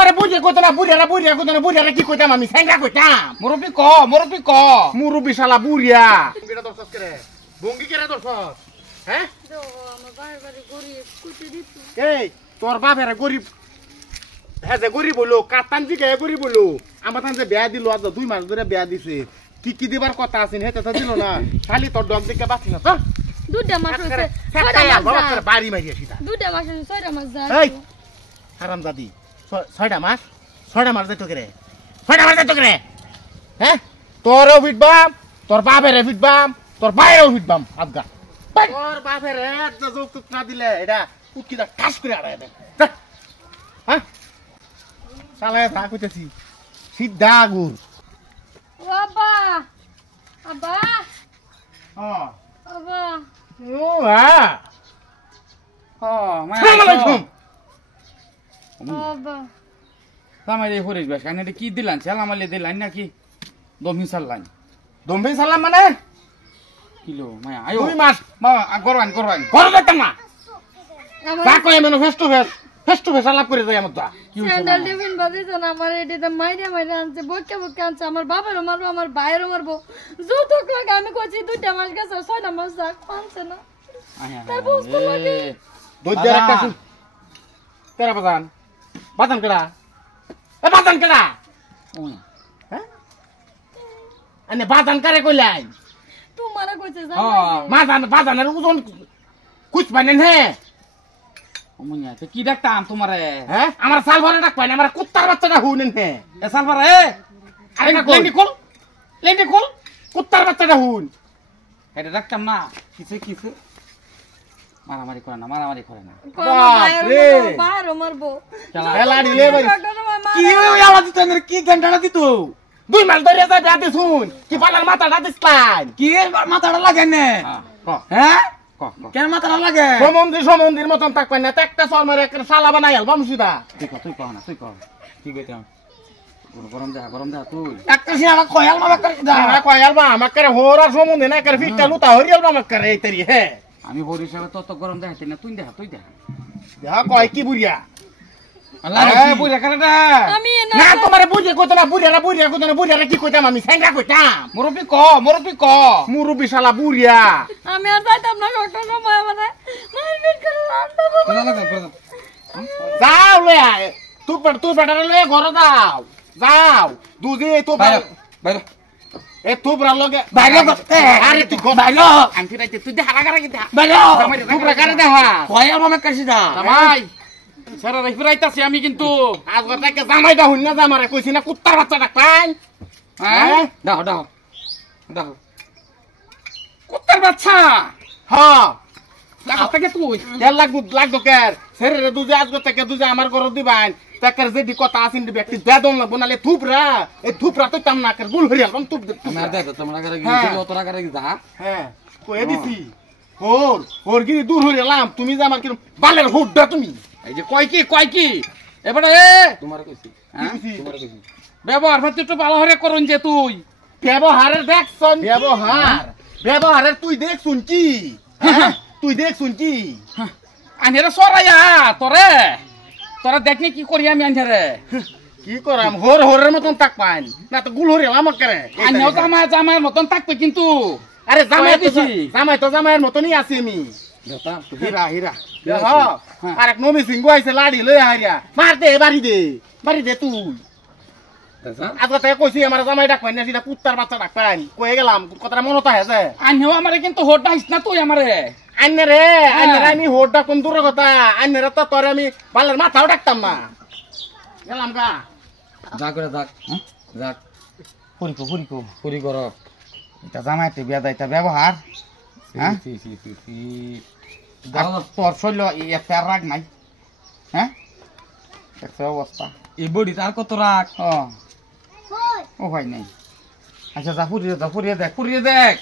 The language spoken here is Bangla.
তোমারে বুঝে কইতো না বুড়িয়া কইতো না বুড়িয়ারে কি কইতাম আমি সেঙ্গা কইতাম মুরব্বি ক মুরব্বি শালা বুড়িয়া বিটা দর্শক করে বঙ্গি করে দর্শক হ্যাঁ আমার বাড়ি গরিব কুটি দিত এই তোর বাপেরা গরিব হ্যাঁ যে গরিব হলো কাতান দিকে গরিব হলো আমার তান যে বিয়া দিল আজ 2 মাস ধরে বিয়া দিছে কি দিবার কথা আছে হেতে তো দিল না খালি তোর ডগ দিকে বাঁচি না তো দুটা মাস হইছে বাবা করে বাড়ি মারি আসিতা দুটা মাস হইছে 6টা মাস যায় এই হারামজাদি 6টা মাস যাইতো করে 6টা মাস যাইতো করে হ্যাঁ তোরও ফিটবাম তোর বাপেরও ফিটবাম তোর ভাইয়েরও ফিটবাম আজগা তোর বাপের একটা যৌতুক না দিলে এটা কুটকিটা ঠাস করে আড়াই দেয় হ্যাঁ শালা তা কইতেছি সিদ্ধা আগুর ও আব্বা আব্বা হ্যাঁ আব্বা ও হ্যাঁ আসসালামু আলাইকুম আব্বা সামাইলে ফরিস বাস কানে কি দিলান সালামালে দিলান নাকি দমি সাল্লান দম্বে সালাম মানে কিলো মায়া আয়ো 2 মাস মা করবান ঘরে যেতাম না আমার যা কই মানে ফেস টু ফেস আলাপ করে যাই আমার তো কি হইছে স্যান্ডেল টিফিন বাদিছে না আমার এডিতে মাইরে আনছে বকে আনছে আমার বাবারও মারবো আমার ভাইয়েরও মারবো যৌতুক লাগে আমি কইছি 2টা মাস গেছে 6টা মাস যাক আনছে না আয়া তার বুঝতে লাগে দজ্জার একটা তেরা বাদান কেডা এ বাদান কেডা ওই হ্যাঁ আনে বাদান কারে কইলাই তোমারে কইছে বাদানের ওজন কুছ পানেন হে ওমনিয়া তে কি ডাকতাম তোমারে হ্যাঁ আমার সাল ভরে ডাক পাইনা আমার কুত্তার বাচ্চাটা হুনেন হে এ সালফার এ আরে লেন্ডি কল কুত্তার বাচ্চাটা হুন এটা ডাকতাম না কিছু মারামারি করে না ভাইয়েরও মারবো খেলা দিলে ভাই কি ওই আওয়াজ দিত না কি ঘন্টাটা দিত 2 মাস ধরে যা বিয়া দিছুন কি পালার মাথাটা দিছলাই কি মাথাটা লাগে না হ্যাঁ কেন মাথাটা লাগে সমন্দির মতন তাক পাই না একটা চল মারে একটা শালা বানাই আলবাম সুদা তুই কহ না কি কইতাম গরম যা তুই একটা সিনা কয়াল মারা করে দা কয় আলবা আমাক করে হোরা সমন্ধে না করে ফিটটা লুতা হরি আলবা আমাক করে এই তরি হে আমি বড় হিসাবে তত গরম দেখাইতে না তুই দেখা যা কয় কি বুড়িয়া আল্লাহ বুড়া কাটা আমি না তোমারে বুঝে কইতো না বুড়িয়ারে কি কইতাম আমি সেঙ্গা কইতাম মুরব্বি ক মুরব্বি শালা বুড়িয়া আমি আর যাইতাম না ডক্টর সময় আমারে মারপিট করে রান্না যাও লয়া তুই বেটারে লয়ে ঘর যাও দুজি বাইরে এ তুবরা লগে বাইরে আরে তুই বাইরে আমি ফিরাইতে তুই দেখা গারা কি দেখা বাইরে তুবরা গারা দেখা কয়াল মামা কাছে দা জামাই সারা রাই ফিরাইতাছি আমি কিন্তু আজ গটাকে জামাইটা হইন না জামারে কইছি না কুত্তার বাচ্চাটা পাই হ্যাঁ দাও কুত্তার বাচ্চা হ্যাঁ লাগা থেকে তুই তেল লাগতো কের সেরে দুজে আজ গটাকে দুজে আমার ঘর দিবান তাকের যেদি কথা আসিন দিবে একটি বেদন লাগবো নালে থুপরা এই থুপরা তো তাম না কের গুল হইয়া কোন তুপ আমার দেখ তোমরা করে গিয়ে তোরা করে যা হ্যাঁ কই দিছি ওর গিরি দূর হইয়া লাম তুমি যে আমার কি বালের হুড্ডা তুমি এই যে কয় কি এবারে তোমার কইছি হ্যাঁ তোমার কইছি ব্যবহার ভাতে একটু ভালো করে করুন যে তুই ব্যবহারের দেখছন ব্যবহারের তুই দেখছুন কি তুই দেখছুন কি আনহেরে সরাইয়া তোরা দেখনি কি করি আমি আনহেরে কি করাম হোরের মতন তাক পাইন না তো গুল হরে আমাক করে আনহেও জামাইয়ের মতন থাকবে কিন্তু আরে জামাই দিছি জামাইয়ের মতনই আছি আমি দেতা হীরা আর এক নমি সিংহ আইছে লাড়ি লই হারিয়া মার দে বাড়ি দে তুই আজকে তাকে কইছি আমার জামাই ডাক পাই না সেটা কুত্তার বাচ্চা ডাক পাই কয়ে গেলাম কথাটা মনত আছে আনহেও আমারে কিন্তু হোট ডাইস না তুই আমারে আন্নারে আমি হোট ডাক কোন দূরের কথা আন্নারে তো তোরে আমি বালের মাথাও ডাকতাম না গেলাম গা যা করে যাক পুরি কর এটা জামাইতে বিয়া দেয় এটা ব্যবহার হ্যাঁ তোর শৈল এত রাগ নাই হ্যাঁ একটা অবস্থা এই বডি তার কত রাগ ও ভাই নাই আচ্ছা যা পুরিয়ে দেখ